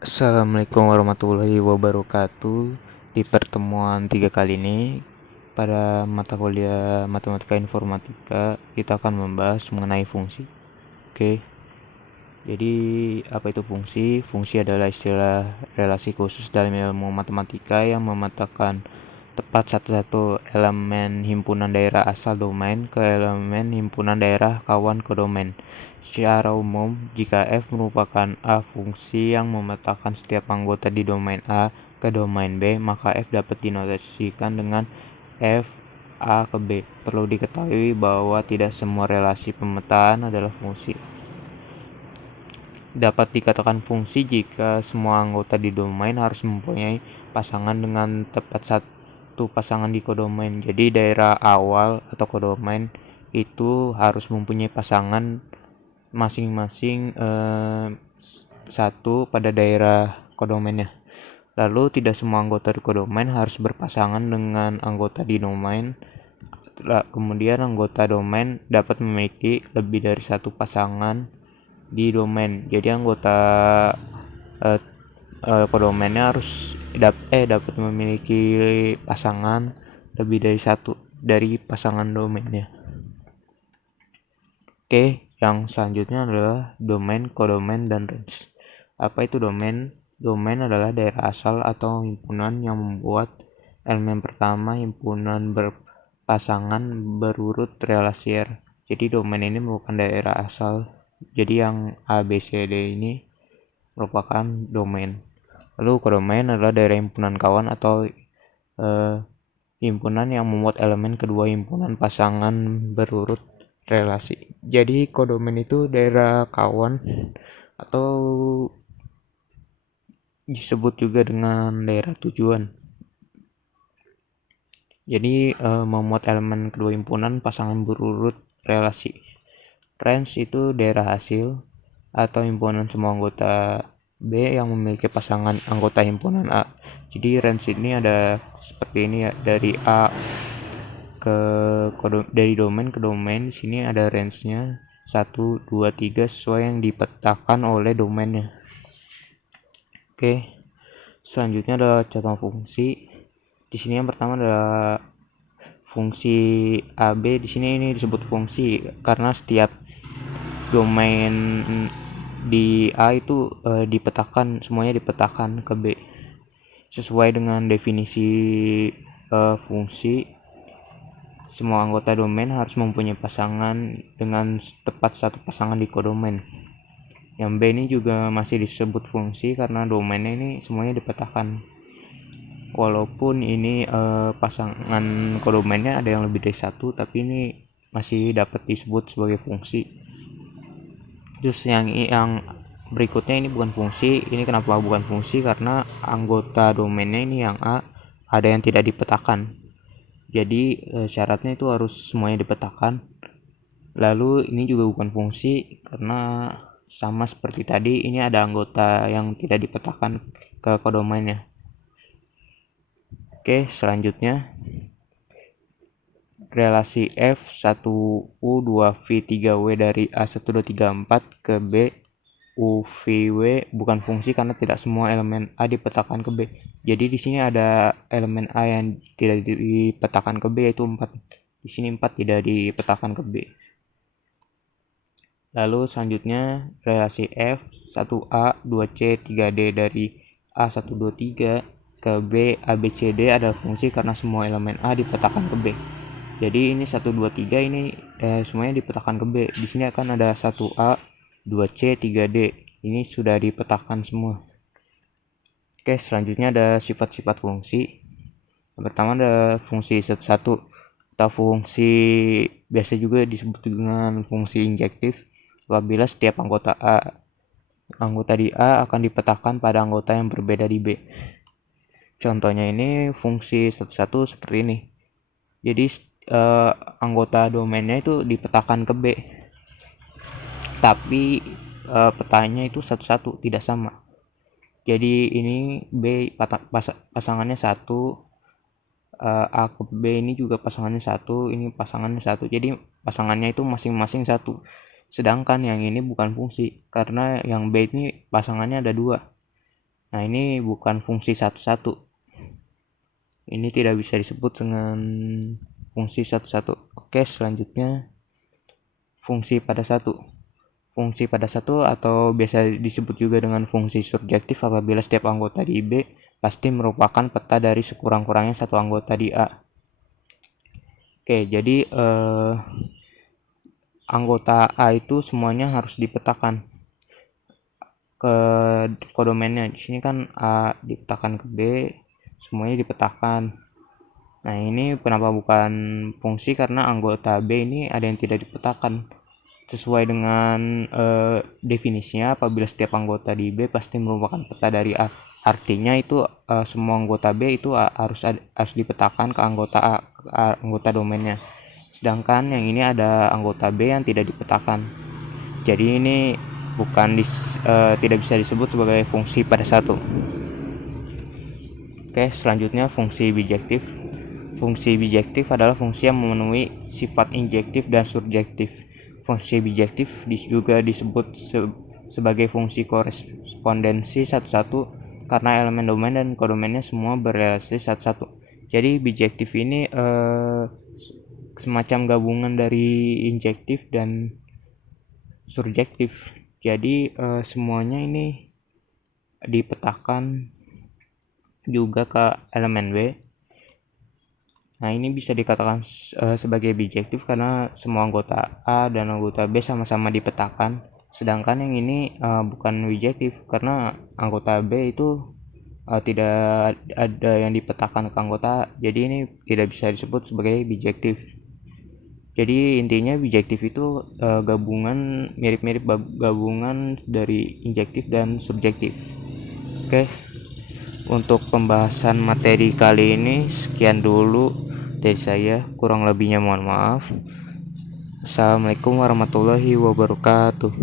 Assalamualaikum warahmatullahi wabarakatuh. Di pertemuan 3 kali ini, pada mata kuliah Matematika Informatika, kita akan membahas mengenai fungsi. Oke, jadi apa itu fungsi? Fungsi adalah istilah relasi khusus dalam ilmu matematika yang memetakan tepat satu-satu elemen himpunan daerah asal domain ke elemen himpunan daerah kawan ke domain. Secara umum, jika F merupakan A fungsi yang memetakan setiap anggota di domain A ke domain B, maka F dapat dinotasikan dengan F A ke B. Perlu diketahui bahwa tidak semua relasi pemetaan adalah fungsi. Dapat dikatakan fungsi jika semua anggota di domain harus mempunyai pasangan dengan tepat satu pasangan di kodomain. Jadi daerah awal atau kodomain itu harus mempunyai pasangan masing-masing satu pada daerah kodomainnya. Lalu tidak semua anggota di kodomain harus berpasangan dengan anggota di domain. Kemudian anggota domain dapat memiliki lebih dari satu pasangan di domain. Jadi anggota kodomainnya harus dapat memiliki pasangan lebih dari satu dari pasangan domainnya. Oke, yang selanjutnya adalah domain, kodomain, dan range. Apa itu domain? Domain adalah daerah asal atau himpunan yang membuat elemen pertama himpunan berpasangan berurut relasi R. Jadi domain ini merupakan daerah asal. Jadi yang A, B, C, D ini merupakan domain. Lalu kodomain adalah daerah himpunan kawan atau himpunan yang membuat elemen kedua himpunan pasangan berurut relasi. Jadi kodomain itu daerah kawan atau disebut juga dengan daerah tujuan. Jadi memuat elemen kedua himpunan pasangan berurut relasi. Range itu daerah hasil atau himpunan semua anggota B yang memiliki pasangan anggota himpunan A. Jadi range ini ada seperti ini ya, dari A dari domain ke domain. Di sini ada range-nya 1, 2, 3 sesuai yang dipetakan oleh domainnya. Oke. Selanjutnya ada contoh fungsi. Di sini yang pertama adalah fungsi AB. Di sini ini disebut fungsi karena setiap domain di A itu semuanya dipetakan ke B. Sesuai dengan definisi fungsi, semua anggota domain harus mempunyai pasangan dengan tepat satu pasangan di kodomain. Yang B ini juga masih disebut fungsi karena domainnya ini semuanya dipetakan. Walaupun ini pasangan kodomainnya ada yang lebih dari satu, tapi ini masih dapat disebut sebagai fungsi. Terus yang berikutnya ini bukan fungsi. Ini kenapa bukan fungsi? Karena anggota domainnya ini yang A ada yang tidak dipetakan. Jadi syaratnya itu harus semuanya dipetakan. Lalu ini juga bukan fungsi karena sama seperti tadi, ini ada anggota yang tidak dipetakan ke kodomainnya. Oke, selanjutnya relasi F 1U 2V 3W dari A 1 2 3 4 ke B U V W bukan fungsi karena tidak semua elemen A dipetakan ke B. Jadi di sini ada elemen A yang tidak dipetakan ke B yaitu 4. Di sini 4 tidak dipetakan ke B. Lalu selanjutnya relasi F 1A 2C 3D dari A 1 2 3 ke B A B C D adalah fungsi karena semua elemen A dipetakan ke B. Jadi ini 1 2 3 ini semuanya dipetakan ke B. Di sini akan ada 1A 2C 3D. Ini sudah dipetakan semua. Oke, selanjutnya ada sifat-sifat fungsi. Yang pertama ada fungsi satu-satu atau fungsi biasa juga disebut dengan fungsi injektif apabila setiap anggota di A akan dipetakan pada anggota yang berbeda di B. Contohnya ini fungsi satu-satu seperti ini. Jadi anggota domainnya itu dipetakan ke B, tapi petanya itu satu-satu, tidak sama. Jadi ini B pasangannya 1, A ke B ini juga pasangannya 1, ini pasangannya 1. Jadi pasangannya itu masing-masing 1. Sedangkan yang ini bukan fungsi karena yang B ini pasangannya ada 2. Nah, ini bukan fungsi satu-satu. Ini tidak bisa disebut dengan fungsi satu-satu. Oke, selanjutnya fungsi pada satu. Fungsi pada satu atau biasa disebut juga dengan fungsi surjektif apabila setiap anggota di B pasti merupakan peta dari sekurang-kurangnya satu anggota di A. Oke, jadi anggota A itu semuanya harus dipetakan ke kodomennya. Di sini kan A dipetakan ke B, semuanya dipetakan. Nah, ini kenapa bukan fungsi, karena anggota B ini ada yang tidak dipetakan. Sesuai dengan definisinya, apabila setiap anggota di B pasti merupakan peta dari A. Artinya itu semua anggota B itu harus dipetakan ke anggota A, anggota domainnya. Sedangkan yang ini ada anggota B yang tidak dipetakan. Jadi ini tidak bisa disebut sebagai fungsi pada satu. Oke, selanjutnya fungsi bijektif. Fungsi bijektif adalah fungsi yang memenuhi sifat injektif dan surjektif. Fungsi bijektif juga disebut sebagai fungsi korespondensi satu-satu karena elemen domain dan kodomennya semua berrelasi satu-satu. Jadi bijektif ini semacam gabungan dari injektif dan surjektif. Jadi semuanya ini dipetakan juga ke elemen B. Nah, ini bisa dikatakan sebagai bijektif karena semua anggota A dan anggota B sama-sama dipetakan. Sedangkan yang ini bukan bijektif karena anggota B itu tidak ada yang dipetakan ke anggota A. Jadi ini tidak bisa disebut sebagai bijektif. Jadi intinya bijektif itu gabungan mirip-mirip gabungan dari injektif dan subjektif. Oke, untuk pembahasan materi kali ini sekian dulu dari saya, kurang lebihnya mohon maaf. Assalamualaikum warahmatullahi wabarakatuh.